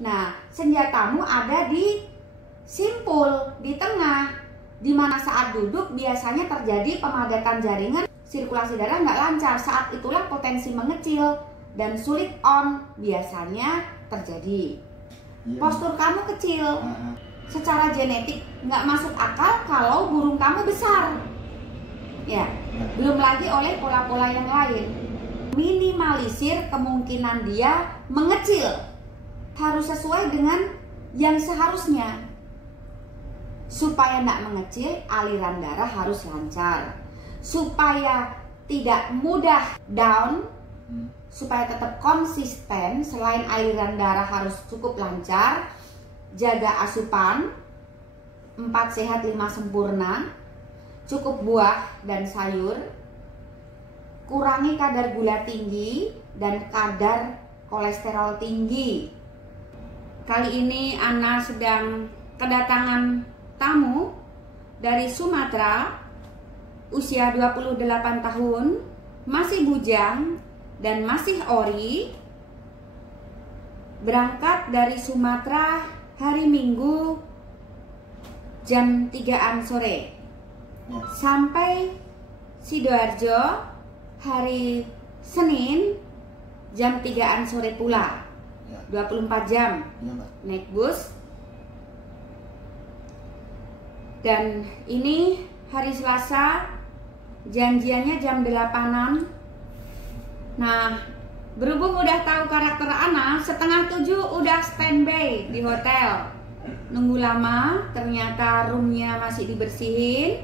Nah, senjatamu ada di simpul, di tengah, di mana saat duduk biasanya terjadi pemadatan jaringan, sirkulasi darah nggak lancar. Saat itulah potensi mengecil dan sulit on biasanya terjadi. Postur kamu kecil, secara genetik nggak masuk akal kalau burung kamu besar. Ya, belum lagi oleh pola-pola yang lain. Minimalisir kemungkinan dia mengecil. Harus sesuai dengan yang seharusnya. Supaya tidak mengecil, aliran darah harus lancar. Supaya tidak mudah down, supaya tetap konsisten, selain aliran darah harus cukup lancar, jaga asupan 4 sehat 5 sempurna, cukup buah dan sayur, kurangi kadar gula tinggi dan kadar kolesterol tinggi. Kali ini Ana sedang kedatangan tamu dari Sumatera, usia 28 tahun, masih bujang dan masih ori, berangkat dari Sumatera hari Minggu jam 3-an sore sampai Sidoarjo hari Senin jam 3-an sore pula. 24 jam naik bus. Dan ini hari Selasa, janjiannya jam 8-an. Nah, berhubung udah tahu karakter Ana, 6:30 udah standby di hotel. Nunggu lama, ternyata roomnya masih dibersihin.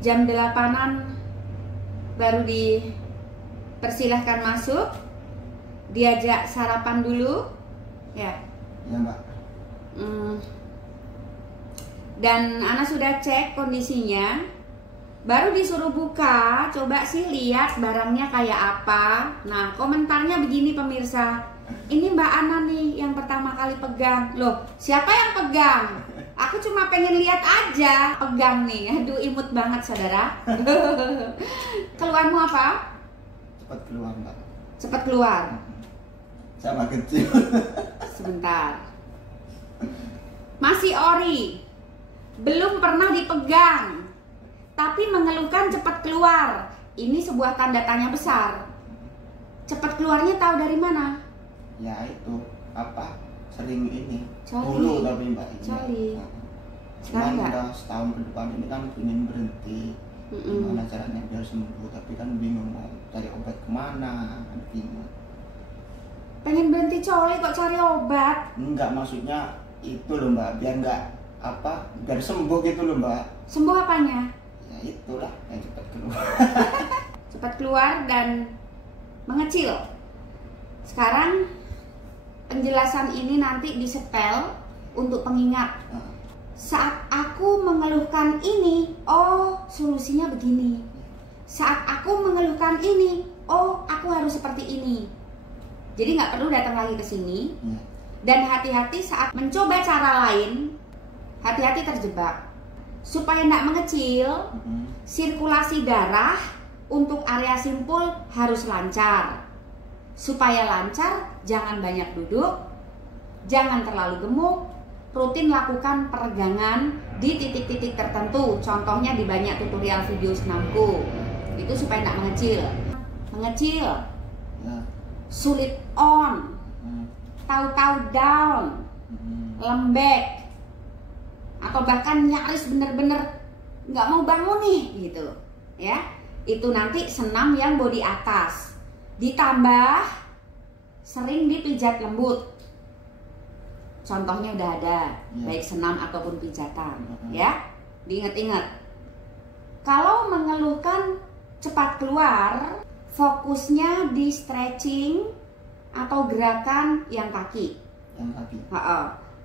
Jam 8-an baru dipersilahkan masuk. Diajak sarapan dulu, ya. Ya, Mbak. Dan Ana sudah cek kondisinya. Baru disuruh buka, coba sih lihat barangnya kayak apa. Nah, komentarnya begini pemirsa. Ini Mbak Ana nih yang pertama kali pegang. Loh, siapa yang pegang? Aku cuma pengen lihat aja. Pegang nih, aduh imut banget saudara. Keluarmu apa? Cepat keluar, Mbak. Cepat keluar. Sama kecil. Sebentar. Masih ori. Belum pernah dipegang. Tapi mengeluhkan cepat keluar. Ini sebuah tanda tanya besar. Cepat keluarnya tahu dari mana? Ya itu apa? Sering ini. Coli. Dulu tapi Mbak ini. Coli. Cuman Sekarang enggak? udah setahun ke depan ini kan ingin berhenti. Gimana caranya biar sembuh? Tapi kan bingung mau cari obat kemana? Bingung. Pengen berhenti coli kok cari obat? Enggak, maksudnya itu loh Mbak, biar enggak apa, biar sembuh gitu loh Mbak. Sembuh apanya? Ya itulah yang cepat keluar. Cepat keluar dan mengecil. Sekarang penjelasan ini nanti disepel untuk pengingat. Saat aku mengeluhkan ini, oh solusinya begini. Saat aku mengeluhkan ini, oh aku harus seperti ini. Jadi nggak perlu datang lagi ke sini. Dan hati-hati saat mencoba cara lain, hati-hati terjebak. Supaya tidak mengecil, sirkulasi darah untuk area simpul harus lancar. Supaya lancar, jangan banyak duduk, jangan terlalu gemuk, rutin lakukan peregangan di titik-titik tertentu. Contohnya di banyak tutorial video senamku. Itu supaya tidak mengecil. Mengecil, sulit on, tahu-tahu down, lembek, atau bahkan nyaris bener-bener nggak mau bangun nih gitu ya. Itu nanti senam yang bodi atas, ditambah sering dipijat lembut. Contohnya udah ada, baik senam ataupun pijatan ya. Diingat-ingat, kalau mengeluhkan cepat keluar, fokusnya di stretching atau gerakan yang kaki.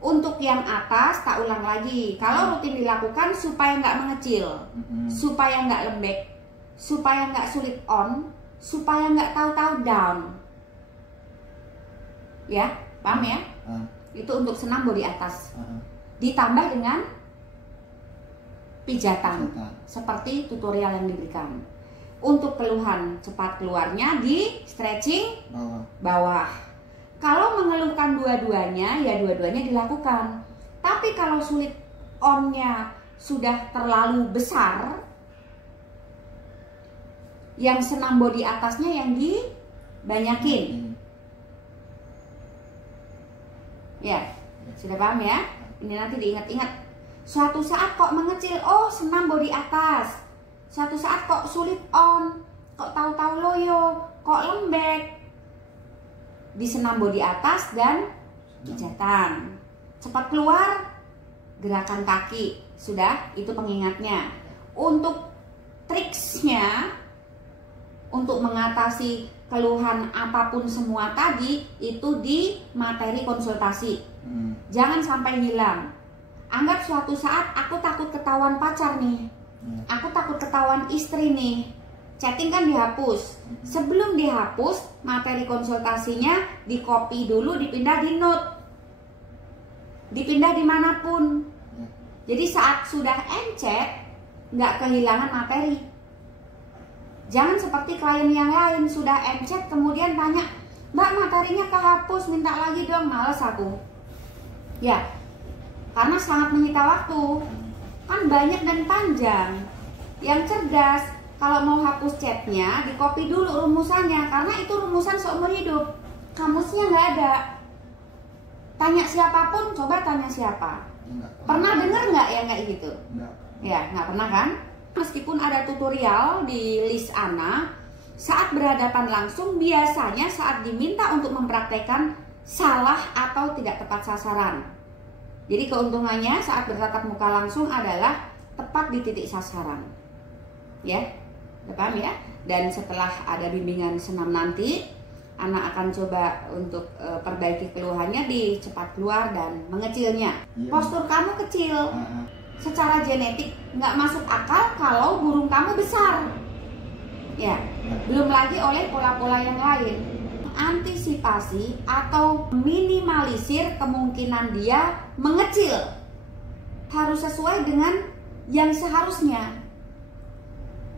Untuk yang atas, tak ulang lagi. Kalau rutin dilakukan supaya nggak mengecil, supaya nggak lembek, supaya nggak sulit on, supaya nggak tahu-tahu down. Ya, paham ya? Itu untuk senam bodi atas. Ditambah dengan pijatan, seperti tutorial yang diberikan. Untuk keluhan cepat keluarnya di stretching bawah. Kalau mengeluhkan dua-duanya, ya dua-duanya dilakukan. Tapi kalau sulit on-nya sudah terlalu besar, yang senam body atasnya yang dibanyakin. Ya, sudah paham ya? Ini nanti diingat-ingat. Suatu saat kok mengecil, oh senam body atas. Suatu saat kok sulit on, kok tahu-tahu loyo, kok lembek. Di senam body atas dan pijatan. Cepat keluar, gerakan kaki. Sudah, itu pengingatnya. Untuk triksnya, untuk mengatasi keluhan apapun semua tadi, itu di materi konsultasi. Jangan sampai hilang. Anggap suatu saat aku takut ketahuan pacar nih, aku takut ketahuan istri nih. Chatting kan dihapus. Sebelum dihapus, materi konsultasinya di copy dulu, dipindah di note, dipindah dimanapun. Jadi saat sudah encet, nggak kehilangan materi. Jangan seperti klien yang lain, sudah encet kemudian tanya, Mbak materinya kehapus, minta lagi dong, males aku. Ya, karena sangat menyita waktu. Kan banyak dan panjang. Yang cerdas, kalau mau hapus chatnya, di copy dulu rumusannya, karena itu rumusan seumur hidup. Kamusnya nggak ada. Tanya siapapun, coba tanya siapa. Pernah dengar nggak yang kayak gitu? Ya, nggak pernah kan? Meskipun ada tutorial di list Ana, saat berhadapan langsung biasanya saat diminta untuk mempraktekkan salah atau tidak tepat sasaran. Jadi keuntungannya saat bertatap muka langsung adalah tepat di titik sasaran. Ya, udah paham ya? Dan setelah ada bimbingan senam nanti, Ana akan coba untuk perbaiki keluhannya di cepat keluar dan mengecilnya. Postur kamu kecil. Secara genetik nggak masuk akal kalau burung kamu besar. Ya, belum lagi oleh pola-pola yang lain. Antisipasi atau minimalisir kemungkinan dia mengecil harus sesuai dengan yang seharusnya.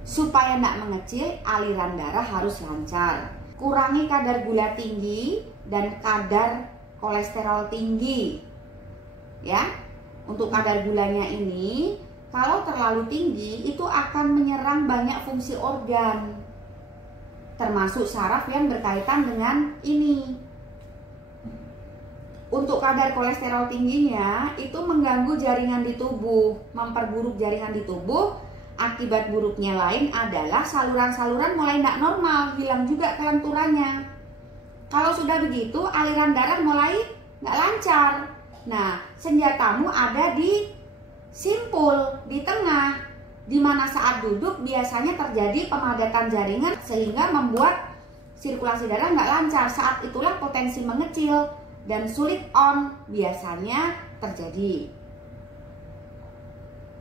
Supaya nggak mengecil, aliran darah harus lancar. Kurangi kadar gula tinggi dan kadar kolesterol tinggi. Ya. Untuk kadar gulanya ini, kalau terlalu tinggi, itu akan menyerang banyak fungsi organ, termasuk saraf yang berkaitan dengan ini. Untuk kadar kolesterol tingginya, itu mengganggu jaringan di tubuh, memperburuk jaringan di tubuh. Akibat buruknya lain adalah saluran-saluran mulai tidak normal, hilang juga kelenturannya. Kalau sudah begitu, aliran darah mulai nggak lancar. Nah, senjatamu ada di simpul, di tengah, di mana saat duduk biasanya terjadi pemadatan jaringan sehingga membuat sirkulasi darah nggak lancar. Saat itulah potensi mengecil dan sulit on biasanya terjadi.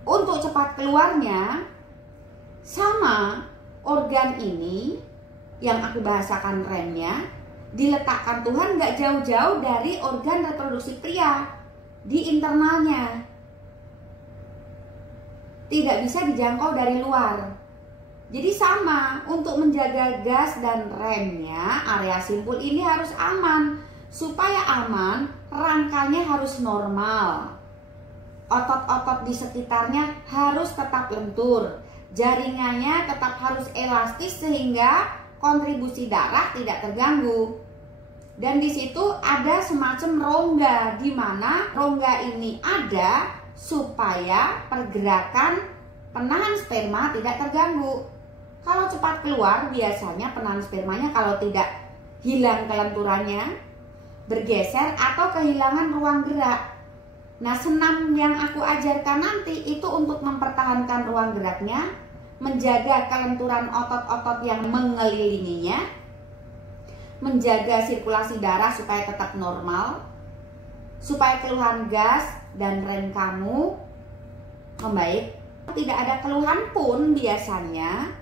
Untuk cepat keluarnya, sama organ ini yang aku bahasakan remnya, diletakkan Tuhan nggak jauh-jauh dari organ reproduksi pria. Di internalnya, tidak bisa dijangkau dari luar. Jadi sama, untuk menjaga gas dan remnya, area simpul ini harus aman. Supaya aman, rangkanya harus normal. Otot-otot di sekitarnya harus tetap lentur. Jaringannya tetap harus elastis sehingga kontribusi darah tidak terganggu. Dan di situ ada semacam rongga, di mana rongga ini ada supaya pergerakan penahan sperma tidak terganggu. Kalau cepat keluar, biasanya penahan spermanya kalau tidak hilang kelenturannya, bergeser atau kehilangan ruang gerak. Nah, senam yang aku ajarkan nanti itu untuk mempertahankan ruang geraknya, menjaga kelenturan otot-otot yang mengelilinginya, menjaga sirkulasi darah supaya tetap normal, supaya keluhan gas dan rem kamu membaik. Tidak ada keluhan pun biasanya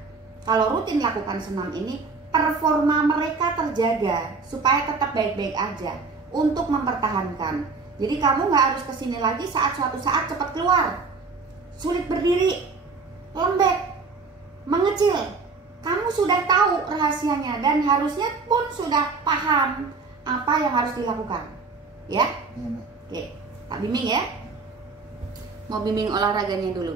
kalau rutin lakukan senam ini, performa mereka terjaga supaya tetap baik-baik aja untuk mempertahankan. Jadi kamu nggak harus kesini lagi saat suatu saat cepat keluar, sulit berdiri, lembek, mengecil. Kamu sudah tahu rahasianya dan harusnya pun sudah paham apa yang harus dilakukan. Ya? Iya, Mbak. Oke, tak bimbing ya. Mau bimbing olahraganya dulu.